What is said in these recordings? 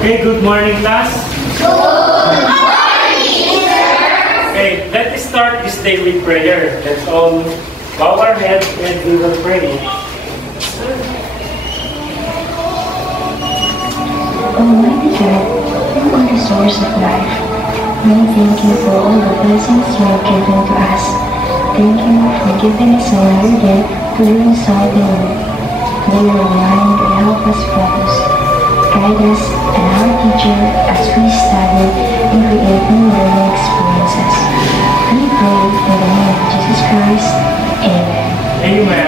Okay, good morning, class. Good morning, sir. Okay, let us start this day with prayer. Let's all bow our heads and we will pray. Almighty God, you are the source of life. We thank you for all the blessings you have given to us. Thank you for giving us another day to learn something new. Clear our mind and help us focus. Guide us and our teacher as we study and create new learning experiences. We pray in the name of Jesus Christ. Amen. Amen.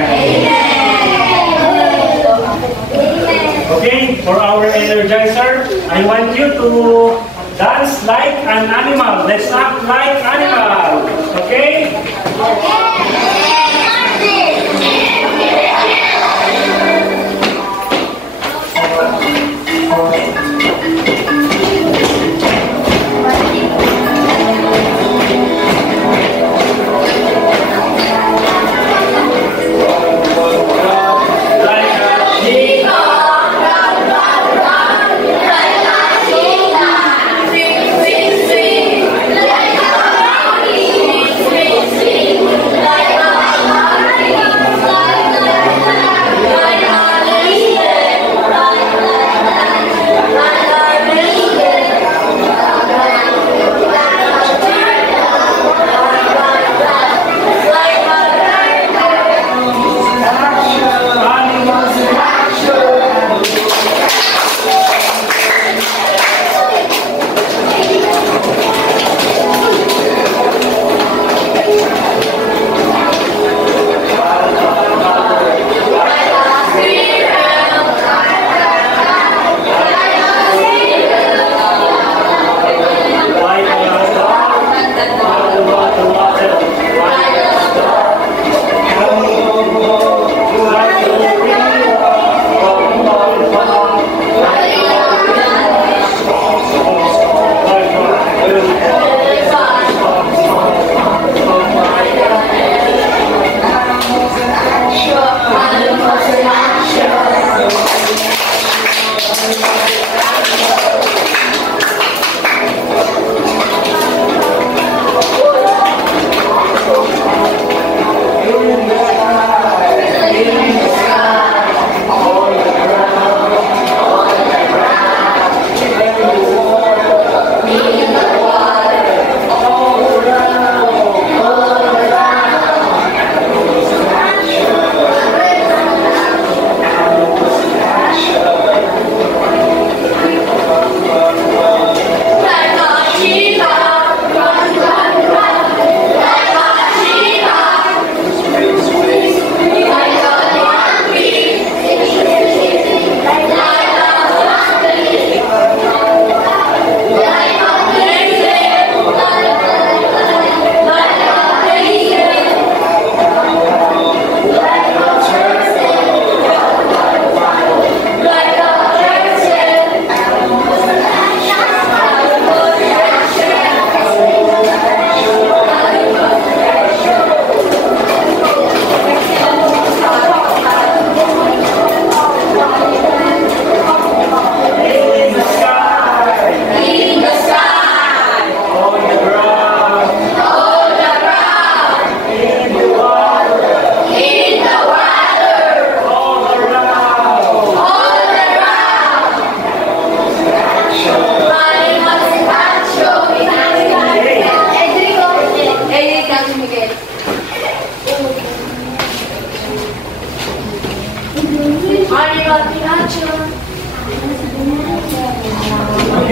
Okay, for our energizer, I want you to dance like an animal. Let's act like animal. Okay?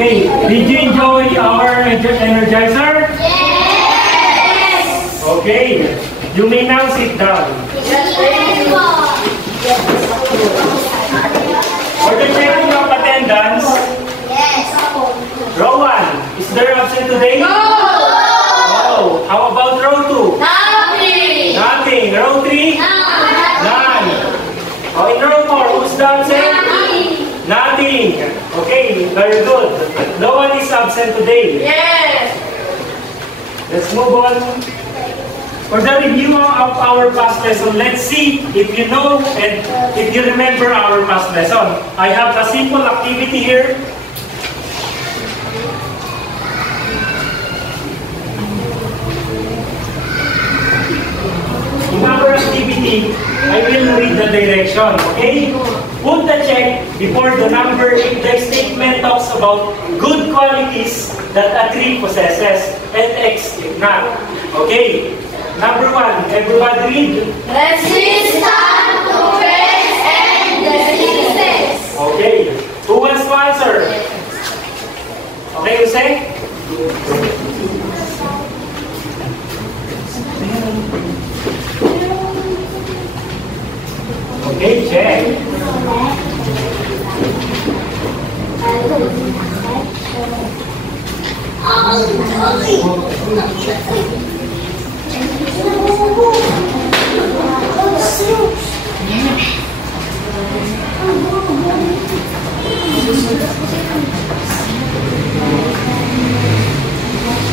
Okay, did you enjoy our energizer? Yes! Okay, you may now sit down. For the checking of attendance, Rowan, is there absent today? No! No. How about row 2? Nothing! Nothing. Row 3? None. Oh, in row 4, who's the absent? Nothing. Okay, very good. No one is absent today. Yes! Let's move on. For the review of our past lesson, let's see if you know and if you remember our past lesson. I have a simple activity here. me, I will read the direction, okay? Put the check before the number if the statement talks about good qualities that a tree possesses, and X if not. Okay? Number 1, everybody read. Resistant to press and resistance. Okay. Who wants to answer? Okay, you say? Okay, check.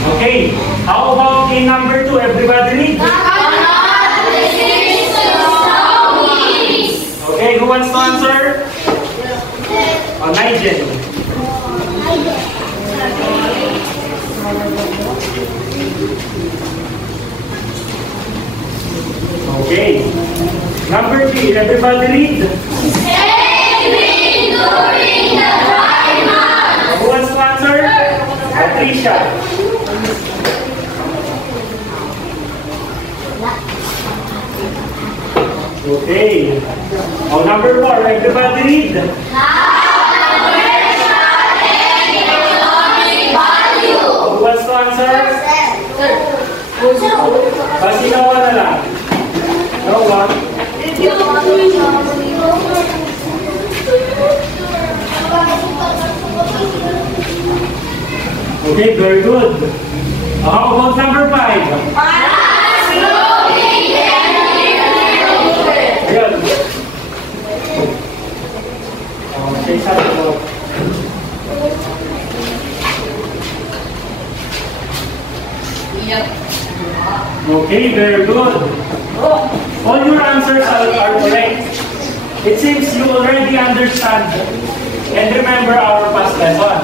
Okay, how about in number 2? Everybody read. Okay, who wants to answer? Oh, Nigel. Okay. Number 3, everybody read. Saving during the dry months. Who wants to answer? Patricia. Okay. Oh, number 4, everybody read. Who wants to answer? Sino na lang? No one. Okay, very good. How about number 5? Good. Okay, sabi ko. Okay, very good. All your answers are correct. It seems you already understand and remember our past lesson.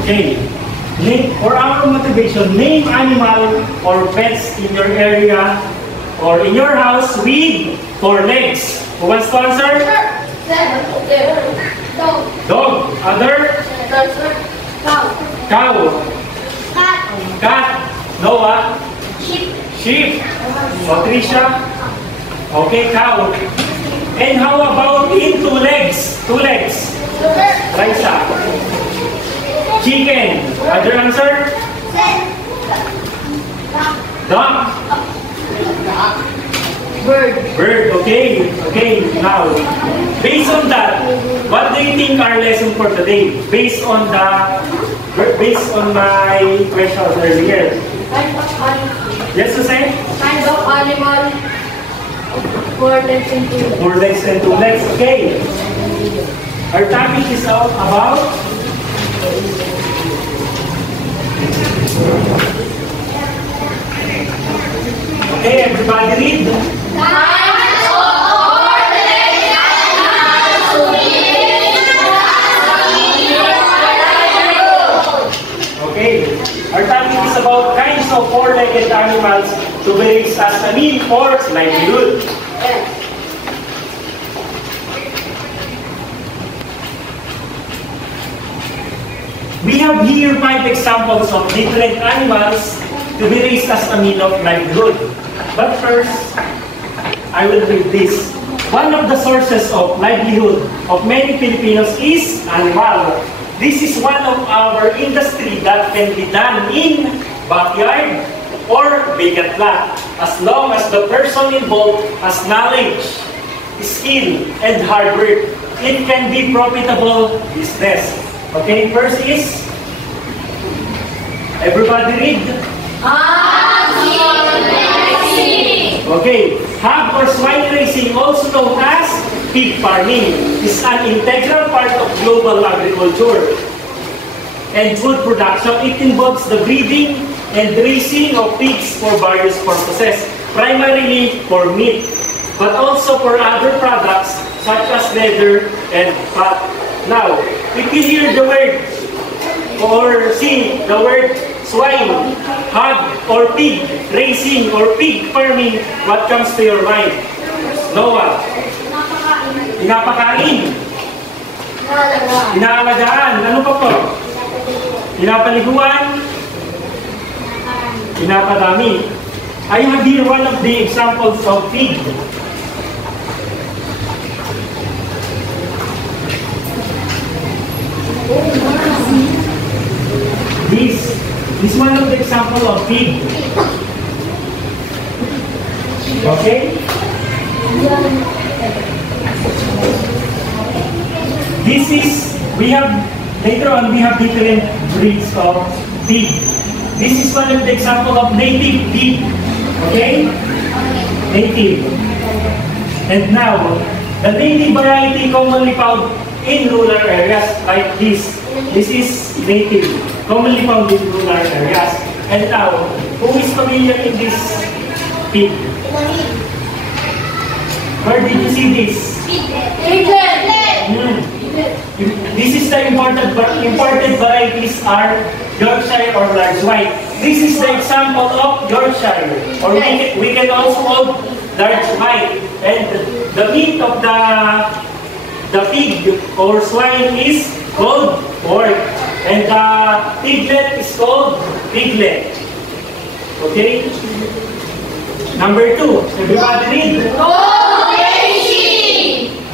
Okay. For our motivation, name animal or pets in your area or in your house with 4 legs. Who wants to answer? Dog. Other? Cow. Cat. Noah. Sheep. Patricia. Okay, cow. And how about in 2 legs? 2 legs. Raisa. Chicken. Other answer? Duck. Bird. Okay. Okay. Now, based on that, what do you think our lesson for today? Based on my questions earlier. Yes, to say? Kind of animal. 4 legs and 2 legs. 4 legs and 2 legs. Okay. Our topic is about okay, everybody read. Okay, our topic is about kinds of 4-legged animals to be raised as a mean for livelihood. We have here 5 examples of different animals to be raised as a mean of livelihood. But first, I will read this. One of the sources of livelihood of many Filipinos is animal. This is one of our industry that can be done in backyard or vacant lot, as long as the person involved has knowledge, skill, and hard work. It can be profitable business. Okay, first is, everybody read. Okay, hog or swine raising, also known as pig farming, is an integral part of global agriculture and food production. It involves the breeding and raising of pigs for various purposes, primarily for meat, but also for other products such as leather and fat. Now, if you hear the word or C, the word swine, hog, or pig, racing, or pig farming, what comes to your mind? Noah. Pinapakain. Inaalagaan. Ano pa po? Pinapaliguan. Pinapadami. I have here one of the examples of pig. This is one of the example of pig. Okay? This is, later on we have different breeds of pig. This is one of the example of native pig. Okay? Native. And now, the native variety commonly found in rural areas like this. This is native, commonly found in rural areas. And now, who is familiar in this pig? Where did you see this? This is the imported varieties are Yorkshire or large white. This is the example of Yorkshire, or we can also call large white. And the meat of the pig or swine is called pork, and the piglet is called piglet. Okay? Number 2, everybody read.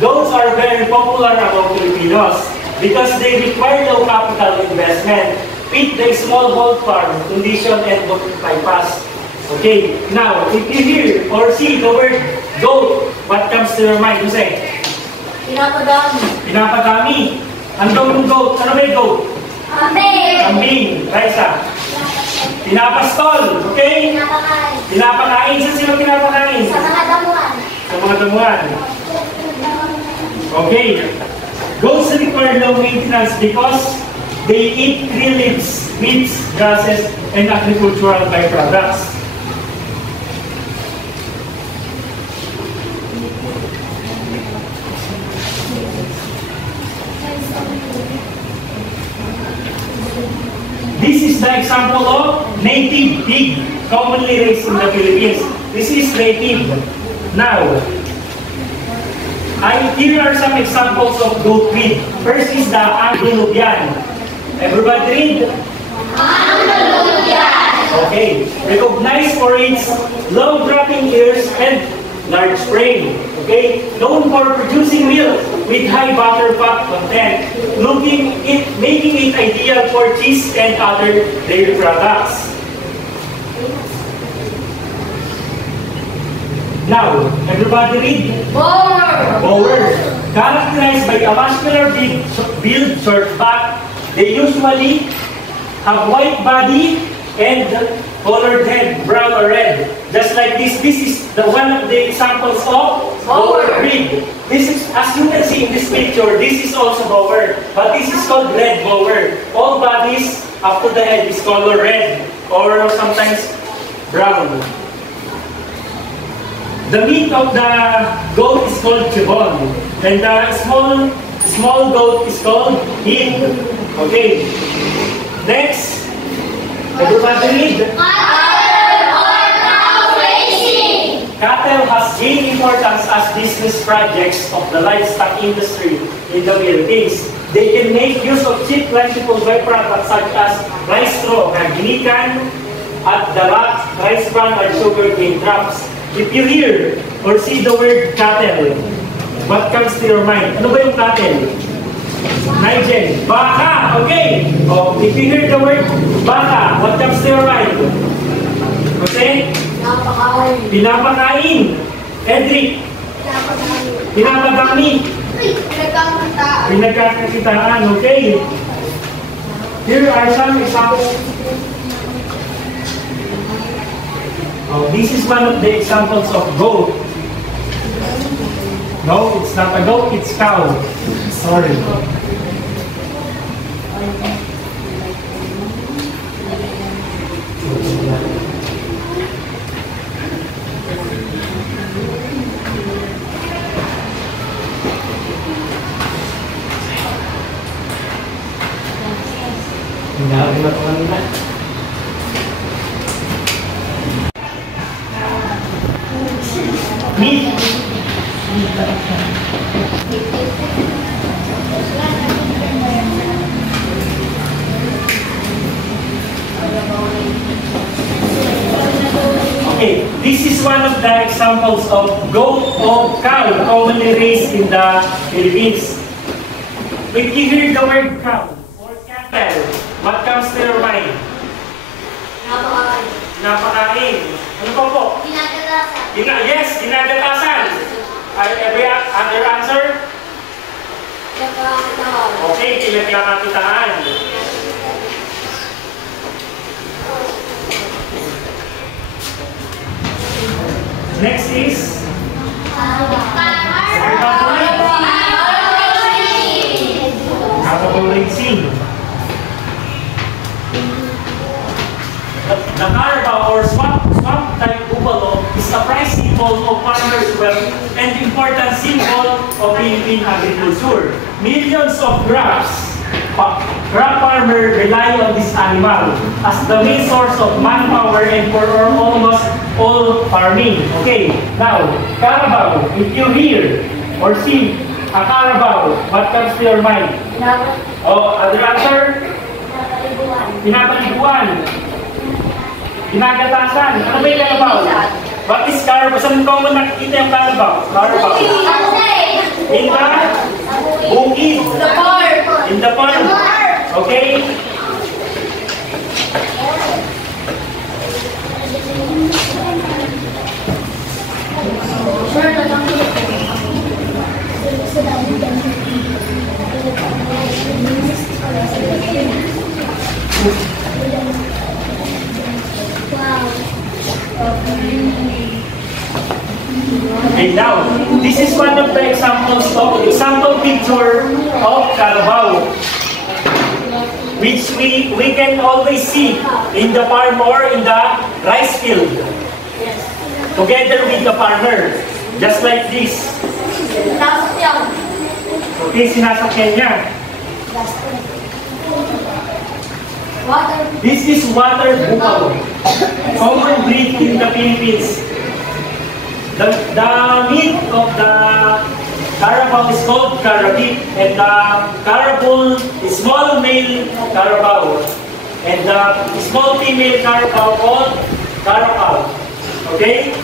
Goats are very popular among Filipinos because they require low capital investment, fit the small hold farm condition and multiply fast. Okay, now if you hear or see the word goat, what comes to your mind? You say? Pinapadami. Pinapadami. Ang yung goat, ano ba yung goat? Kambing. Kambing. Raisa. Pinapastol. Okay? Pinapakain. Pinapakain. Saan sila pinapakain? Sa mga damuhan. Sa mga damuhan. Okay. Goats require low maintenance because they eat tree leaves, meats, grasses, and agricultural byproducts. This is the example of native pig, commonly raised in the Philippines. This is native. Now, here are some examples of goat breed. First is the Anglo-Nubian. Everybody read? Anglo-Nubian. Okay. Recognized for its long dropping ears and large frame. Okay. Known for producing milk with high butter fat content, making it ideal for cheese and other dairy products. Now, everybody read? Bower. Characterized by a muscular build, short back, they usually have white body and colored head, brown or red. Just like this. This is one of the examples of Bower breed. This is, as you can see in this picture, this is also Bower, but this is called red Bower. All bodies up to the head is color red or sometimes brown. The meat of the goat is called chibon, and the small goat is called hid. Okay. Next, everybody read. Cattle has gained importance as business projects of the livestock industry in the Philippines. They can make use of cheap, plentiful byproducts such as rice straw, ginikan, at dalat, rice bran, or sugar cane drops. If you hear or see the word cattle, what comes to your mind? Ano ba yung cattle? Nigel, baka, okay. Oh, if you hear the word baka, what comes to your mind? Okay? Pinapakain. Pinapakain. Edric, pinapadami. Pinagkakakitaan. Pinagkakakitaan, okay. Here are some examples. Oh, this is one of the examples of goat. No, it's not a goat, it's cow. Sorry. meat. Okay, this is one of the examples of goat or cow commonly raised in the Philippines. If you hear the word cow or cattle, what comes to your mind? Napakain. Napakain. Ano pa po? Ginagatasan. Yes, ginagatasan. Every other answer? Pinagkakakitaan. Okay, pinagkakakitaan. Next is Carabao racing. The Carabao or swamp type buffalo is a prize symbol of farmers' wealth and important symbol of Philippine agriculture. Millions of crop farmers rely on this animal as the main source of manpower and for almost all farming. Okay, now, Carabao, if you hear or see a Carabao, what comes to your mind? Oh, other answer? Pinapaliguan. Ginagatasan. Ano ba yung Carabao? What is Carabao? Saan ko mo nakikita yung Carabao? Carabao. In the bukid. In the farm. Okay? And now, this is one of the example picture of Carabao, which we can always see in the farm or in the rice field, together with the farmer, just like this. Okay, sinasakyan niya. This is water buffalo, common breed in the Philippines. The meat of the Carabao is called carabit, and the Carabao is small male Carabao, and the small female Carabao called Carabao. Okay?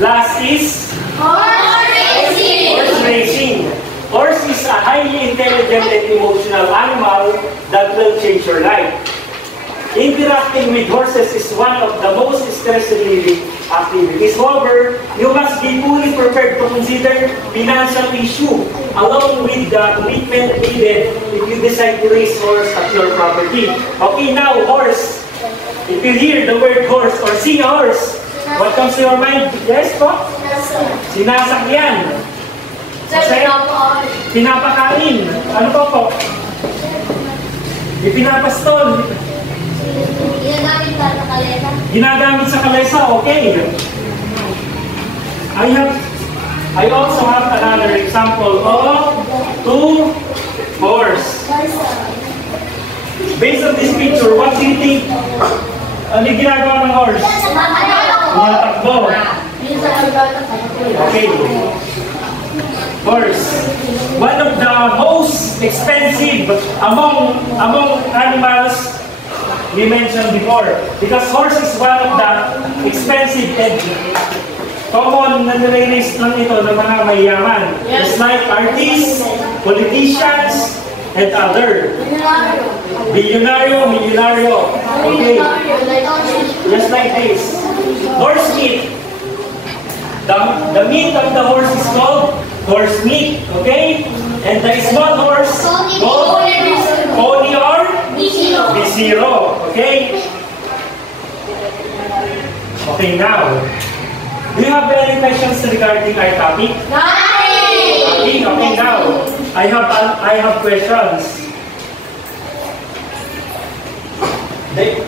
Last is horse racing. Horse is a highly intelligent and emotional animal that will change your life. Interacting with horses is one of the most stress-relieving activities. However, you must be fully prepared to consider financial issue along with the commitment needed if you decide to raise horse at your property. Okay, now horse. If you hear the word horse or see a horse, what comes to your mind? Yes po? Sinasakyan. Pinapakain. Ano po? Ipinapastol. Ginagamit sa kalesa, okay. I also have another example of two horse. Based on this picture, what do you think? Ano yung ginagawa ng horse? Tumatakbo. Okay. Horse. One of the most expensive among animals we mentioned before, because horse is one of the expensive and common na nire-raise lang ito ng mga mayayaman. Just like artists, politicians, and other. Milyonaryo. Okay. Just like this. Horse meat. The meat of the horse is called horse meat. Okay? And the small horse called pony or Bisiro. Okay? Okay, now. Do you have any questions regarding our topic? Nothing. Okay, now. I have questions.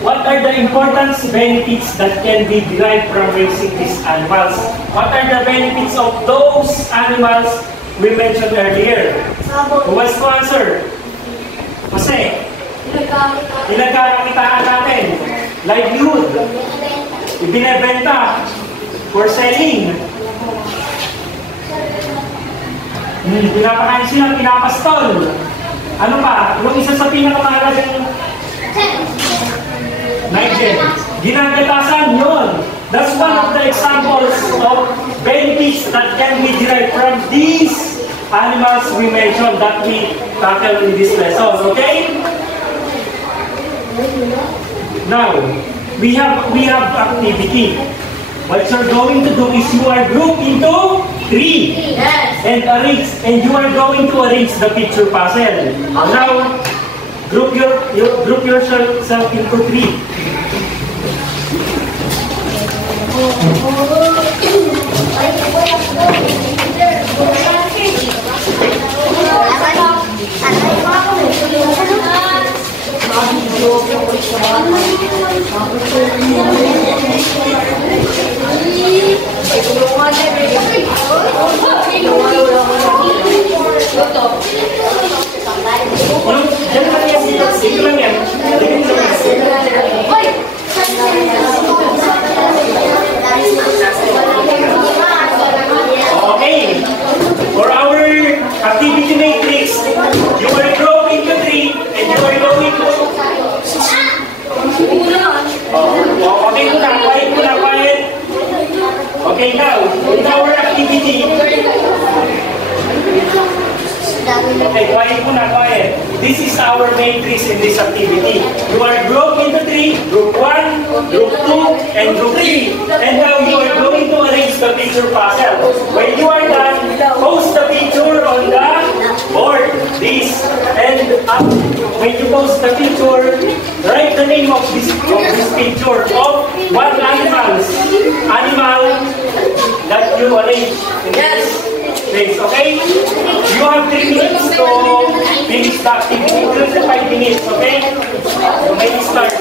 What are the important benefits that can be derived from raising these animals? What are the benefits of those animals we mentioned earlier? Who wants to answer? Kasi, pinagkakakitaan natin. Livelihood. ibinebenta for selling. Pinapakain sila, pinapastol. Ano pa? Yung isa sa pinakamahalagang Nigel, ginagatasan yun. That's one of the examples of benefits that can be derived from these animals we mentioned that we tackle in this lesson. Okay? Now, we have activity. What you're going to do is you are grouped into 3 and arrange, and you are going to arrange the picture puzzle. Now, group yourself into 3. Okay, for our activity matrix, you are grouped into 3 and you are going to... Okay, quiet. Okay, now, in our activity... Okay, quiet. This is our matrix in this activity. You are grouped into 3, group 1, group 2, and group 3. And now you are going to arrange the picture puzzle. When you are done, post the picture on the board. This. And when you post the picture, write the name of this picture of what animal that you arrange in this place, okay? You have 3 minutes to finish the activity. 3 to 5 minutes, okay? You may start.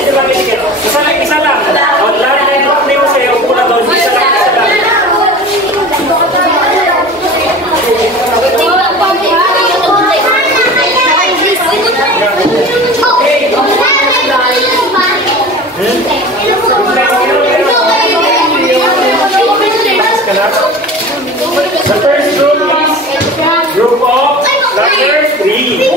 Dito lang isikip. Isa lang. O, lahat na yung problema sa'yo. Upo na doon. Isa lang. The first group is group of letters 3.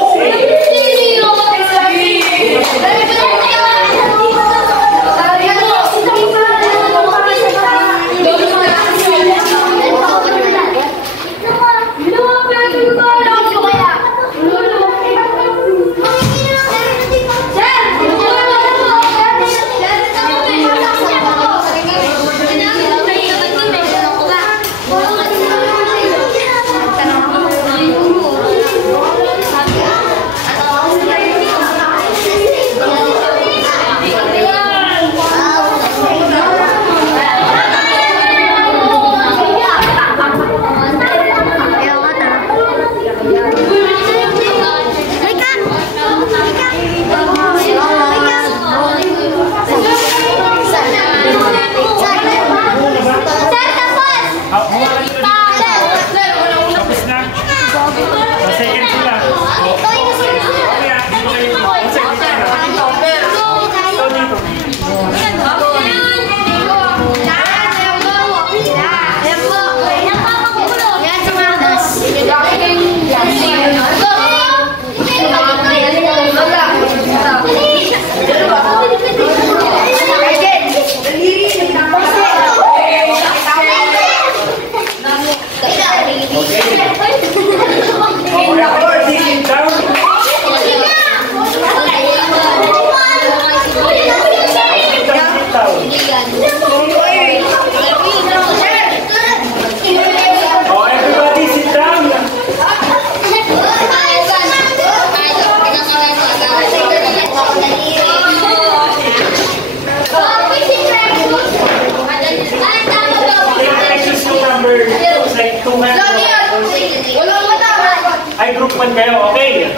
Ay, group 1 kayo, okay?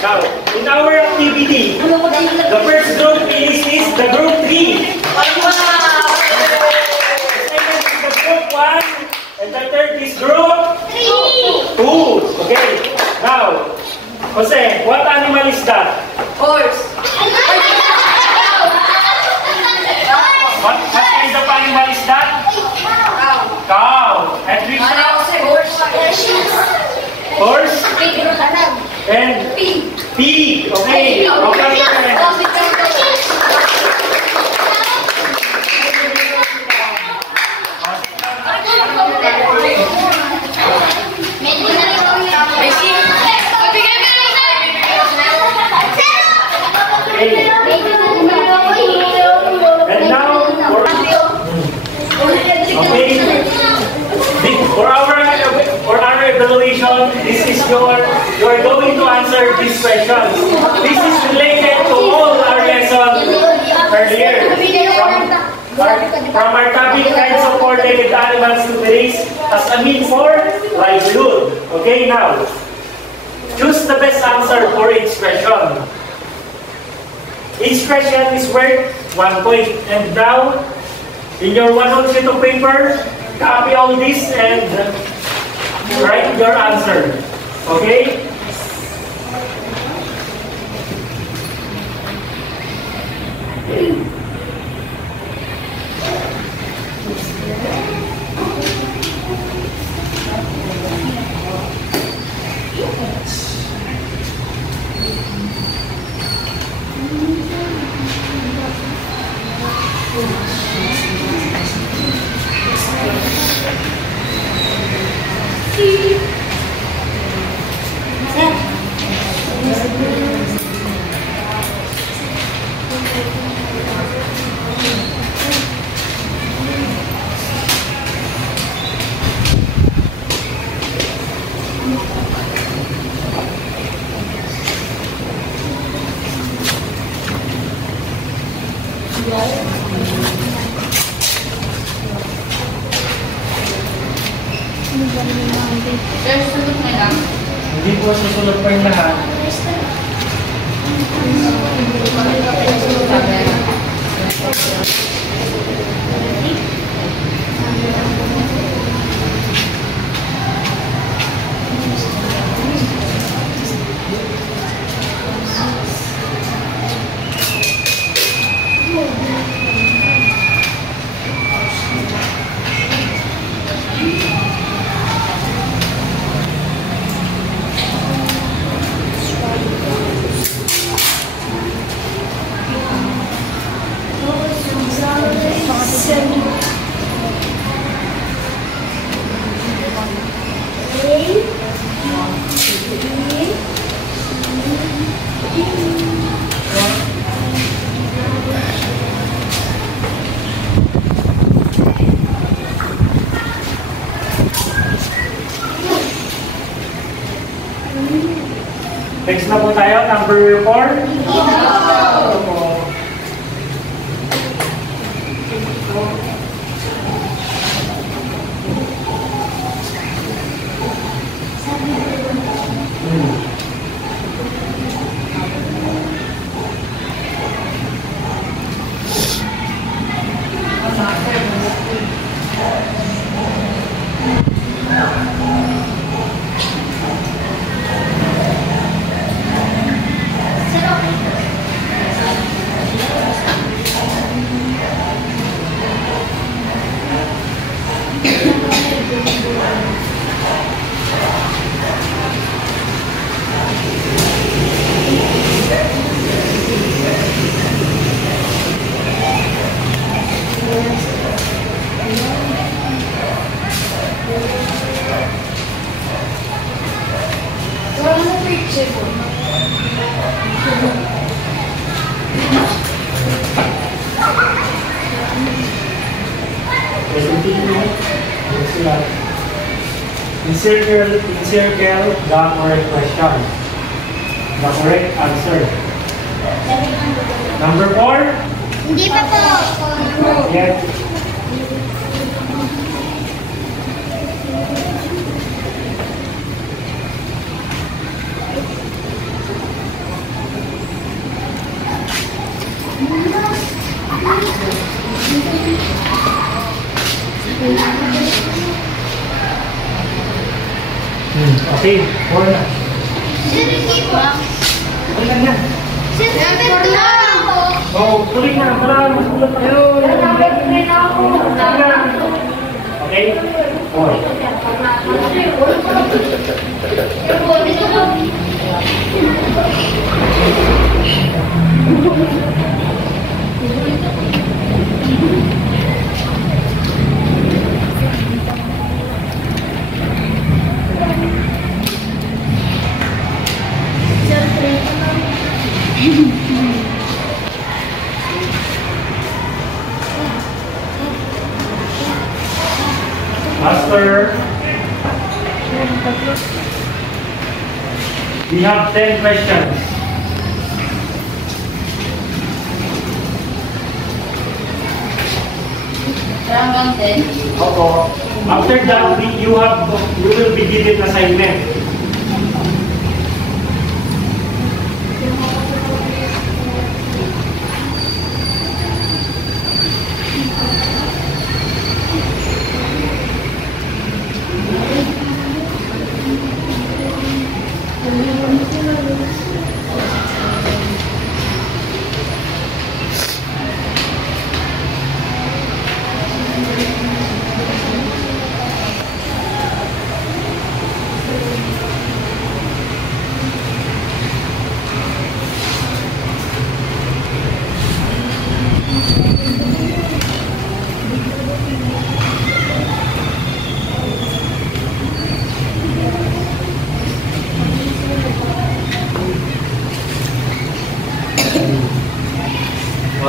Now, in our activity, the first group is the group 3. The group 1, and the third is group 2. Okay, now, Jose, what animal is that? Horse. What kind of animal is that? Cow. And which horse? Horse? And pig. Okay. And now, for our evaluation, this is you are going to answer these questions. This is related to all our lessons earlier. From our topic, kinds of four-legged animals to be raised as a means for livelihood. Okay, now, choose the best answer for each question. Each question is worth 1 point. And now, in your 1 whole sheet of paper, copy all this and write your answer. Okay? Hindi po susunod pa yung lahat. Next na po tayo, number 4. Encircle the correct question. The correct answer. Number 4. Hindi pa po. Yes. Okay, 4 na. Sir, hindi po. Okay lang yan. Sir, number 2 na ako. Oh, tuloy na. Para mas ulit na. Number 3 na ako. Okay? 4. Dito po. Master, we have 10 questions. Opo. After that, you will be given assignment.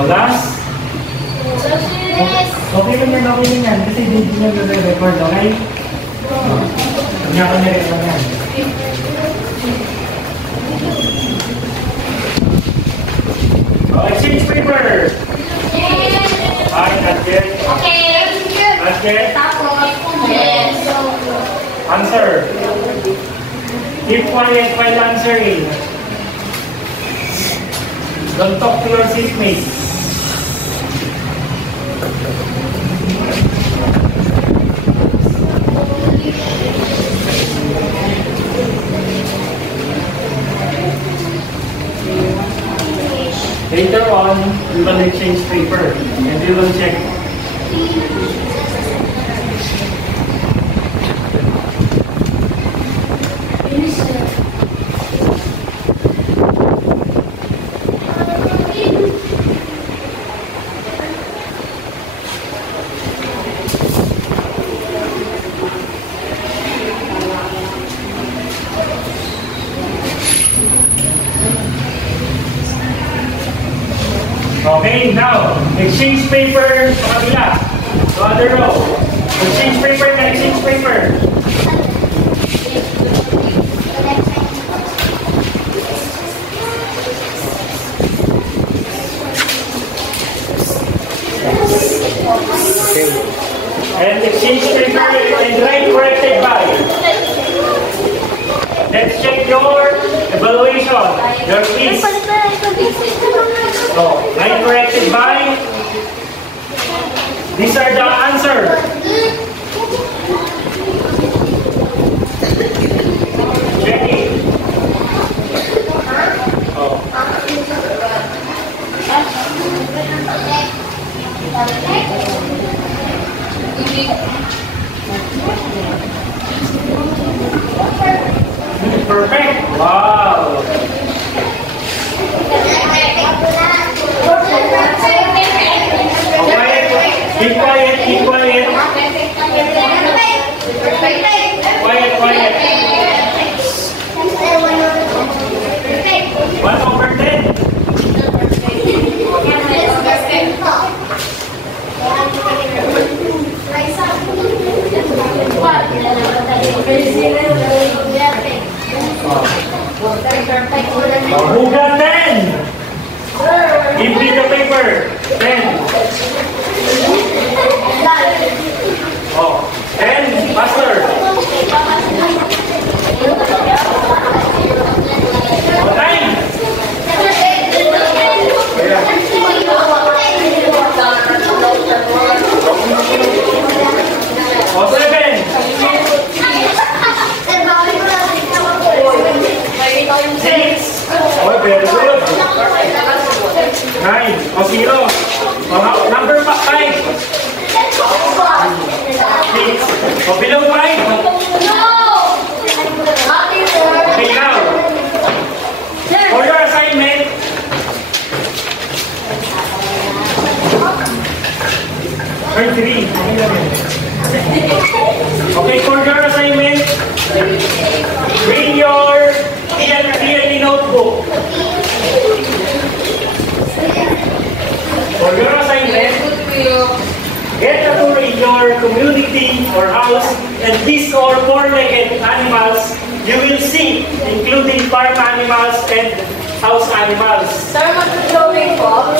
Last. Okay lang yan. Kasi hindi nyo nare-record, okay? Hindi ako nare-record yan. Exchange paper. Hi, Katjen. Okay. Katjen. Tapos, yes. Answer. Keep quiet while answering. Don't talk to your seatmate. Later on, we will exchange paper and we will check. Okay, now, exchange paper sa kabila. So, other row. Exchange paper na exchange paper. And exchange paper and write corrected by. Let's check your evaluation, your quiz. So, write corrected by. These are the answer. Check it. Oh. Perfect. Wow. Keep quiet, keep quiet. Quiet, quiet. 1/10. Who got 10? Give me the paper. 10. Oh, 10, master. Oh, 9. Oh, 7. 6. Oh, very good. 9. Oh, 0. Oh, number 5. 6. Oh, below 5. Okay, now. For your assignment, turn 3. Okay, for your assignment, bring your PLP notebook. For your assignment, get a tour in your community or house and list all four-legged animals you will see, including farm animals and house animals. Sir, mag-drawing po.